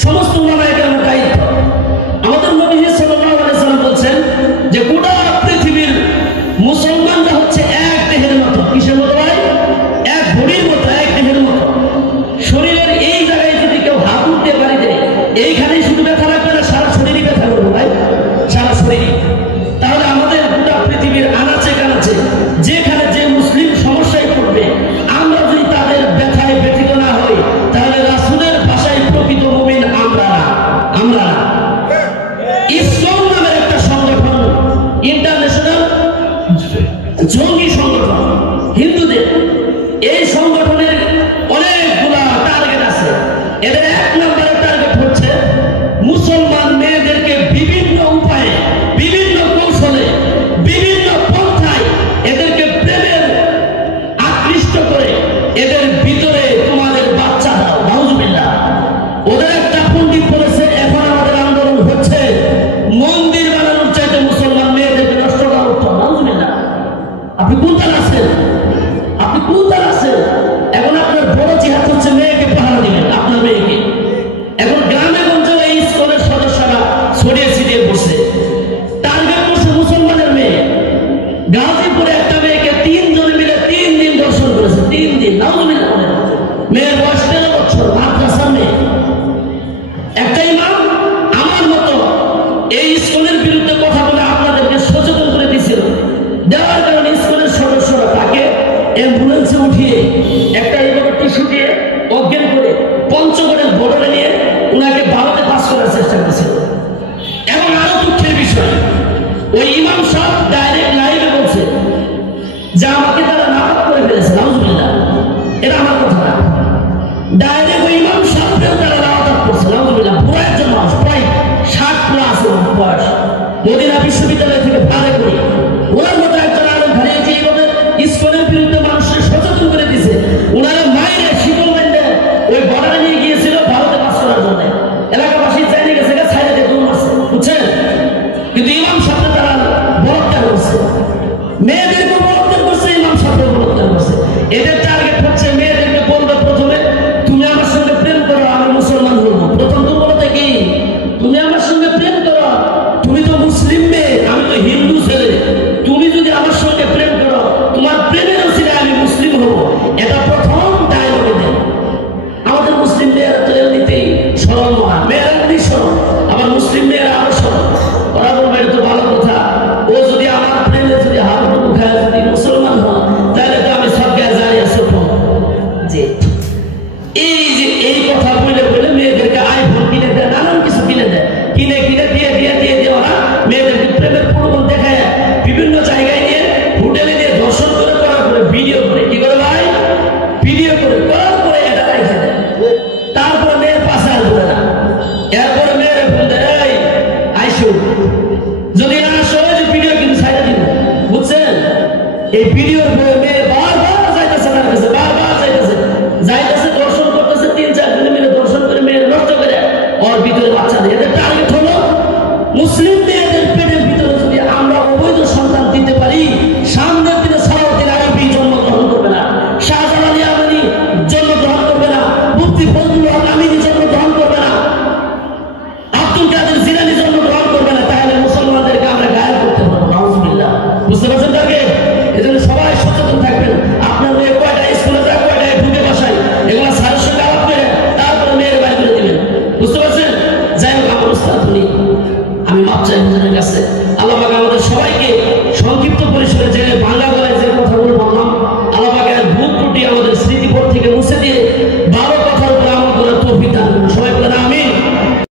সমস্ত উলামায়ে কেরামের দায়িত্ব। আমাদের নবী সাল্লাল্লাহু আলাইহি সাল্লাম বলছেন যে গোটা পৃথিবীর মুসলমানরা হচ্ছে এক দেহের মতো। কিসের মতো ভাই? এক বডির মতো, এক দেহের মতো। শরীরের এই জায়গায় যদি কেউ হাত উঠতে পারি দেয়, এইখানেই শুধু ব্যথা লাগবে না, সারা শরীরই ব্যথা করবে ভাই, সারা শরীরই। তাহলে আমাদের গোটা পৃথিবীর আনাচে কানাচে যেখানে যে মুসলিম সমস্যায় পড়বে, আমরা যদি তাদের ব্যথায় ব্যথিত না হই, তাহলে রাসূলের ভাষায় প্রকৃত মুমিন আমরা না, আমরা না। ইসলাম নামের একটা সংগঠন, ইন্টারন্যাশনাল জঙ্গি সংগঠন হিন্দুদের, এই সংগঠনের অনেকগুলা টার্গেট আছে। এদের এক নম্বরের টার্গেট হচ্ছে মুসলমান মেয়েদেরকে বিভিন্ন উপায়ে, বিভিন্ন কৌশলে, বিভিন্ন পন্থায় এদেরকে প্রেমের আকৃষ্ট করে এদের ভিতরে তোমাদের বাচ্চা দাও। নাউজুবিল্লাহ। ওদের একটা পণ্ডিত বলেছে এখন আমাদের আন্দোলন হচ্ছে মন্দির বানানোর চাইতে মুসলমান মেয়েদেরকে নষ্ট করা উত্তম। নাউজুবিল্লাহ। আপনি কোন দল আছেন? আপনি কোন দল আছেন? এখন আপনার বড় জিহাদ হচ্ছে মেয়েকে পাহারা দিবেন, আপনার মেয়েকে। এখন গ্রামে গঞ্জে এই স্কুলের সদস্যরা ছড়িয়ে ছিটিয়ে বসে টার্গেট করছে মুসলমানের মেয়ে। গাজীপুরে একটা মেয়েকে 3 জনে মিলে 3 দিন দর্শন করেছে, 3 দিন। নাউজুবিল্লাহ। মেয়ের বয়স 13 বছর, মাদ্রাসার মেয়ে। একটা ইমাম আমার মতো এই স্কুলের বিরুদ্ধে কথা বলে আপনাদেরকে সচেতন করে দিয়েছিল। দেওয়ার কারণে স্কুলের সদস্যরা তাকে অ্যাম্বুলেন্সে উঠিয়ে একটা এইভাবে টিস্যু দিয়ে অজ্ঞান করে পঞ্চগড়ের বর্ডারে নিয়ে ওনাকে ভারতে পাস করার চেষ্টা করেছিল। এবং আরো দুঃখের বিষয়, ওই ইমাম সাহেব ডাইরেক্ট লাইভে বলছে যে আমাকে তারা নাপাক করে ফেলেছে। নাউজুবিল্লাহ। এটা আমার কথা না, ডাইরেক্ট ওই ইমাম সাহেবকেও তারা নাপাক করছে। নাউজুবিল্লাহ। পুরো একজন মানুষ, প্রায় 60 প্লাস বয়স, মদিনা বিশ্ববিদ্যালয় থেকে ভাড়া করি। ওনার মতো একজন আলেম ঘরে যে এইভাবে ইসকনের বিরুদ্ধে মানুষকে সচেতন করে দিয়েছে। ওনারা মাইরে শিকল মাইরে ওই বর্ডারে নিয়ে গিয়েছিল ভারতে পাস করার জন্য। এলাকাবাসী চাইলে গেছে ছাইড়ে দিয়ে দৌড় মারছে, বুঝছেন? কিন্তু ইমাম সাহেব তারা বলৎকার করছে, মেয়েদেরকে বলৎকার করছে, ইমাম সাহেব বলৎকার করছে। এদের টার্গেট হচ্ছে মেয়েদেরকে বলবে প্রথমে তুমি আমার সঙ্গে প্রেম করো, আমি মুসলমান হবো। প্রথম তো বলতে কি তুমি আমার সঙ্গে প্রেম করো, তুমি তো মুসলিম মেয়ে, আমি তো হিন্দু ছেলে, তুমি যদি আমার সঙ্গে প্রেম করো, তোমার প্রেমের উসিলায় আমি মুসলিম হব। এটা প্রথম ডায়লগে দেয়। আমাদের মুসলিম মেয়েরা তো এমনিতেই সরল মহা, মেয়েরা এমনি সরল, আবার মুসলিম মেয়েরা আরো সরল। ওরা বলবে এটা তো ভালো কথা, ও যদি আমার প্রেমে যদি হাত উঠায় যদি মুসলমান হন, তাহলে তো আমি সরকার জানিয়ে আসবো। যে এই যে এই কথা বলে বলে মেয়েদেরকে আইফোন কিনে দেয়, নানান কিছু কিনে দেয়, কিনে কিনে দিয়ে দিয়ে দিয়ে দিয়ে ওরা মেয়েদেরকে প্রেমের প্রলোভন দেখায় বিভিন্ন জায়গায় নিয়ে হোটেলে নিয়ে দর্শন করে করার পরে ভিডিও করে, কি করে ভাই? ভিডিও করে করার পরে এটা রেখে দেয়। তারপরে মেয়ের পাশে আসবে না, এরপরে মেয়ের ফোন দেয়, এই আইসো, যদি না আসো যে ভিডিও কিন্তু ছাইড়া দিব। বুঝছেন? এই ভিডিওর মেয়ে বারবার যাইতেছে, তার কাছে বারবার যাইতেছে, যাইতেছে দর্শন করতেছে, 3-4 দিন মিলে দর্শন করে মেয়ের নষ্ট করে ওর ভিতরে বাচ্চা দেয়। এদের টার্গেট হলো মুসলিম মেয়েদের পেটের ভিতরে যদি আমরা অবৈধ সন্তান দিতে পারি, সামনের দিনে সালাউদ্দিন আইয়ুবী জন্মগ্রহণ করবে না, শাহজালাল ইয়ামানি জন্মগ্রহণ করবে না, মুফতি ফজলুল হক আমিনী জন্মগ্রহণ করবে না, আব্দুল কাদের জিলানী জন্মগ্রহণ করবে না। তাহলে মুসলমানদেরকে আমরা গায়েব করতে পারবো। নাউজুবিল্লাহ। বুঝতে পারছেন তাকে? এজন্য সবাই সচেতন থাকবেন। আপনার মেয়ে কয়টা স্কুলে যায়, কয়টায় ঢুকে বাসায়, এগুলো স্যারের সঙ্গে আলাপ করে তারপরে মেয়ের বাইরে করে দিবেন। বুঝতে পারছেন? যাই হোক, আমার উস্তাদ উনি, আমি মাপ চাই হুজুরের কাছে, আল্লাহ পাক আমাদের সবাইকে সংক্ষিপ্ত পরিসরে জেনে বাংলা